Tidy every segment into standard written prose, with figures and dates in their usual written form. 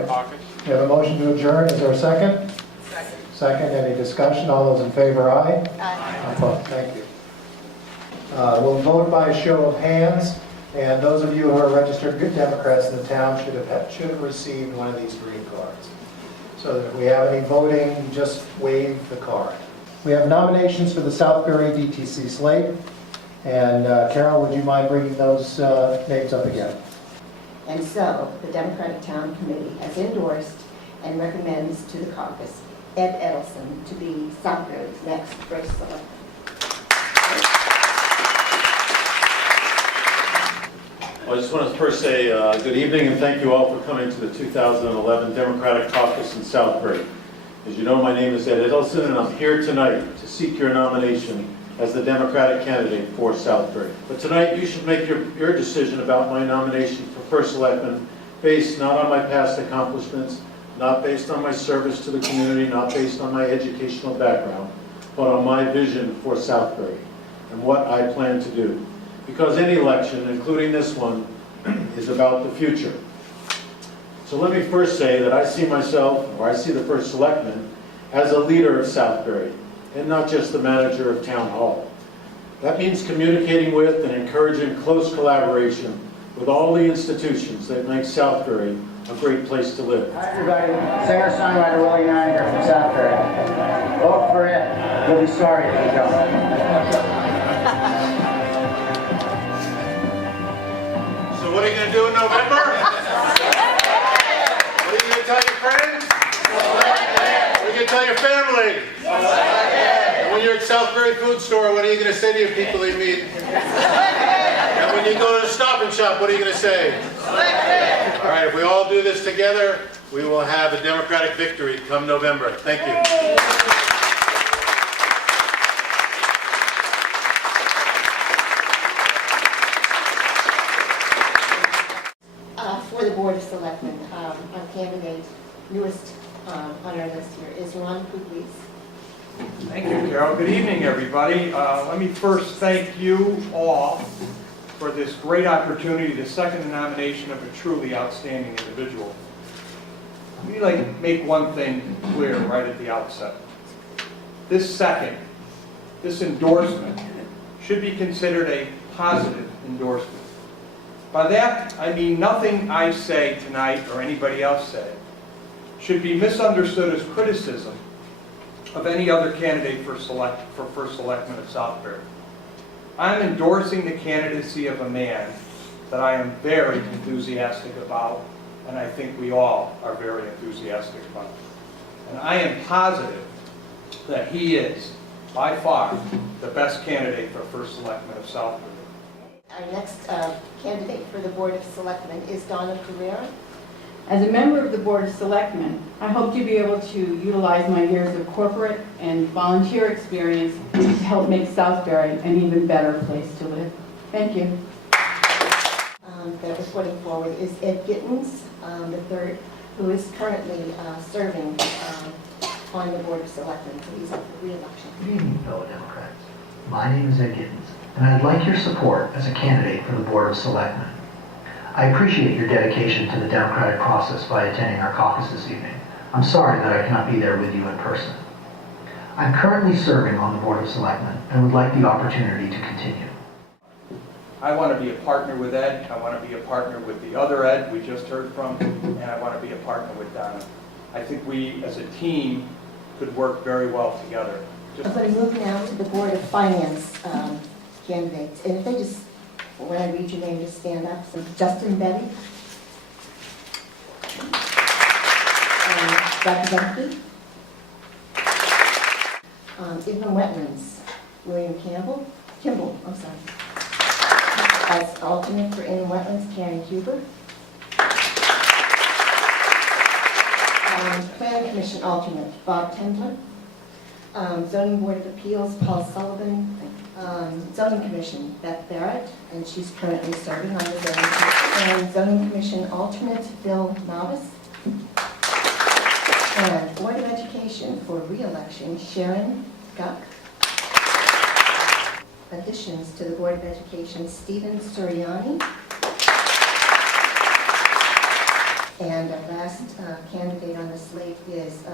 Okay. Caucus. We have a motion to adjourn. Is there a second? Second. Second. Any discussion? All those in favor, aye? Aye. Opposed? Thank you. We'll vote by a show of hands, and those of you who are registered good Democrats in the town should have received one of these green cards. So that if we have any voting, you just wave the card. We have nominations for the Southbury DTC slate, and Carol, would you mind bringing those names up again? And so, the Democratic Town Committee has endorsed and recommends to the caucus Ed Edelson to be Southbury's next first selectman. Well, I just want to first say good evening and thank you all for coming to the 2011 Democratic Caucus in Southbury. As you know, my name is Ed Edelson and I'm here tonight to seek your nomination as the Democratic candidate for Southbury. But tonight you should make your decision about my nomination for First Selectman based not on my past accomplishments, not based on my service to the community, not based on my educational background, but on my vision for Southbury and what I plan to do. Because any election, including this one, is about the future. So let me first say that I see myself, or I see the First Selectman, as a leader of Southbury, and not just the manager of Town Hall. That means communicating with and encouraging close collaboration with all the institutions that make Southbury a great place to live. Hi everybody, singer-songwriter Willie Nine here from Southbury. Vote for it, you'll be sorry if you don't. So what are you going to do in November? What are you going to tell your friends? What are you going to tell your family? And when you're at Southbury Food Store, what are you going to say to your people you meet? And when you go to the Stop and Shop, what are you going to say? All right, if we all do this together, we will have a Democratic victory come November. Thank you. For the Board of Selectmen, our candidate, newest on our list here, is Ron Pugliese. Thank you, Carol. Good evening, everybody. Let me first thank you all for this great opportunity to second the nomination of a truly outstanding individual. Let me make one thing clear right at the outset. This endorsement, should be considered a positive endorsement. By that, I mean nothing I say tonight or anybody else say should be misunderstood as criticism of any other candidate for First Selectman of Southbury. I'm endorsing the candidacy of a man that I am very enthusiastic about, and I think we all are very enthusiastic about. And I am positive that he is, by far, the best candidate for First Selectman of Southbury. Our next candidate for the Board of Selectmen is Donna Carrera. As a member of the Board of Selectmen, I hope to be able to utilize my years of corporate and volunteer experience to help make Southbury an even better place to live. Thank you. That we're putting forward is Ed Gittens, the third, who is currently serving on the Board of Selectmen, so he's up for re-election. Good evening, fellow Democrats. My name is Ed Gittens, and I'd like your support as a candidate for the Board of Selectmen. I appreciate your dedication to the democratic process by attending our caucus this evening. I'm sorry that I cannot be there with you in person. I'm currently serving on the Board of Selectmen and would like the opportunity to continue. I want to be a partner with Ed, I want to be a partner with the other Ed we just heard from, and I want to be a partner with Donna. I think we, as a team, could work very well together. I'm going to move now to the Board of Finance candidates. And if they just, when I read your name, just stand up. So Justin Betty. Dr. Benke. Inland Wetlands, William Kimball, I'm sorry. As alternate for Inland Wetlands, Karen Huber. Planning Commission alternate, Bob Tendler. Zoning Board of Appeals, Paul Sullivan. Zoning Commission, Beth Barrett, and she's currently serving on the Zoning Commission. And Zoning Commission alternate, Bill Novice. And Board of Education for re-election, Sharon Guck. Additions to the Board of Education, Stephen Suriani. And our last last candidate on the slate is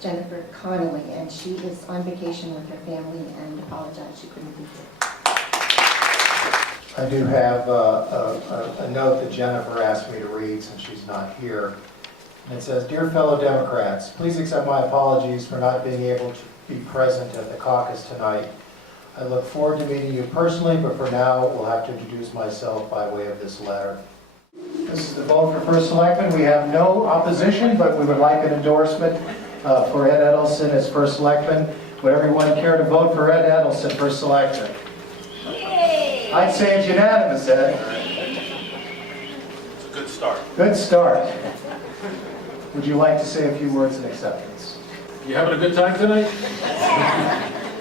Jennifer Connolly, and she is on vacation with her family and apologized she couldn't be here. I do have a note that Jennifer asked me to read since she's not here. And it says, "Dear fellow Democrats, please accept my apologies for not being able to be present at the caucus tonight. I look forward to meeting you personally, but for now, we'll have to introduce myself by way of this letter." This is the vote for first selectman. We have no opposition, but we would like an endorsement for Ed Edelson as first selectman. Would everyone care to vote for Ed Edelson for selectman? Yay! I'd say it's unanimous, Ed. It's a good start. Good start. Would you like to say a few words in acceptance? You having a good time tonight?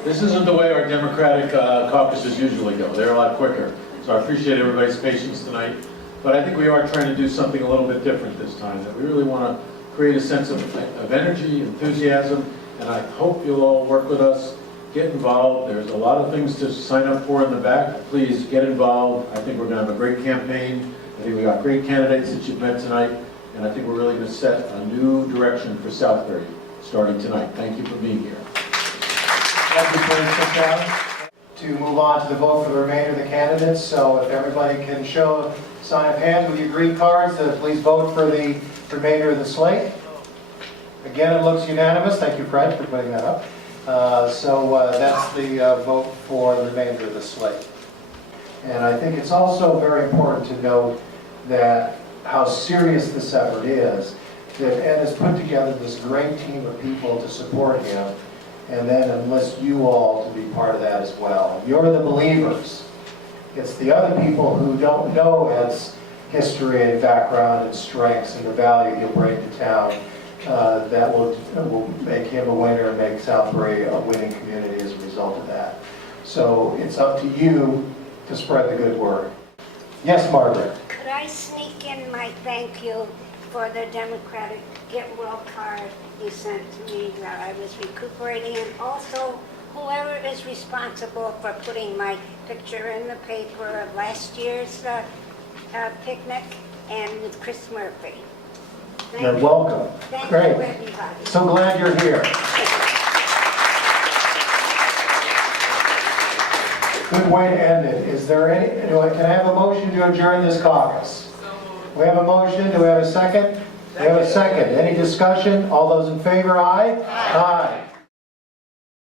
This isn't the way our Democratic caucuses usually go. They're a lot quicker. So I appreciate everybody's patience tonight. But I think we are trying to do something a little bit different this time. That we really want to create a sense of energy, enthusiasm, and I hope you'll all work with us, get involved. There's a lot of things to sign up for in the back. Please get involved. I think we're going to have a great campaign. I think we got great candidates that you've met tonight, and I think we're really going to set a new direction for Southbury starting tonight. Thank you for being here. Thank you, please sit down. To move on to the vote for the remainder of the candidates, so if everybody can show a sign of hands with your green cards, please vote for the remainder of the slate. Again, it looks unanimous. Thank you, Fred, for putting that up. So that's the vote for the remainder of the slate. And I think it's also very important to note that how serious this effort is, that Ed has put together this great team of people to support him, and then enlist you all to be part of that as well. You're the believers. It's the other people who don't know Ed's history and background and strengths and the value he'll bring to town that will make him a winner and make Southbury a winning community as a result of that. So it's up to you to spread the good word. Yes, Margaret? Could I sneak in my thank you for the Democratic Get Well card you sent to me that I was recuperating, and also whoever is responsible for putting my picture in the paper of last year's picnic and with Chris Murphy. You're welcome. Thank Great. you, everybody. So glad you're here. Good way to end it. Is there any, can I have a motion to adjourn this caucus? We have a motion. Do we have a second? We have a second. Any discussion? All those in favor, aye? Aye.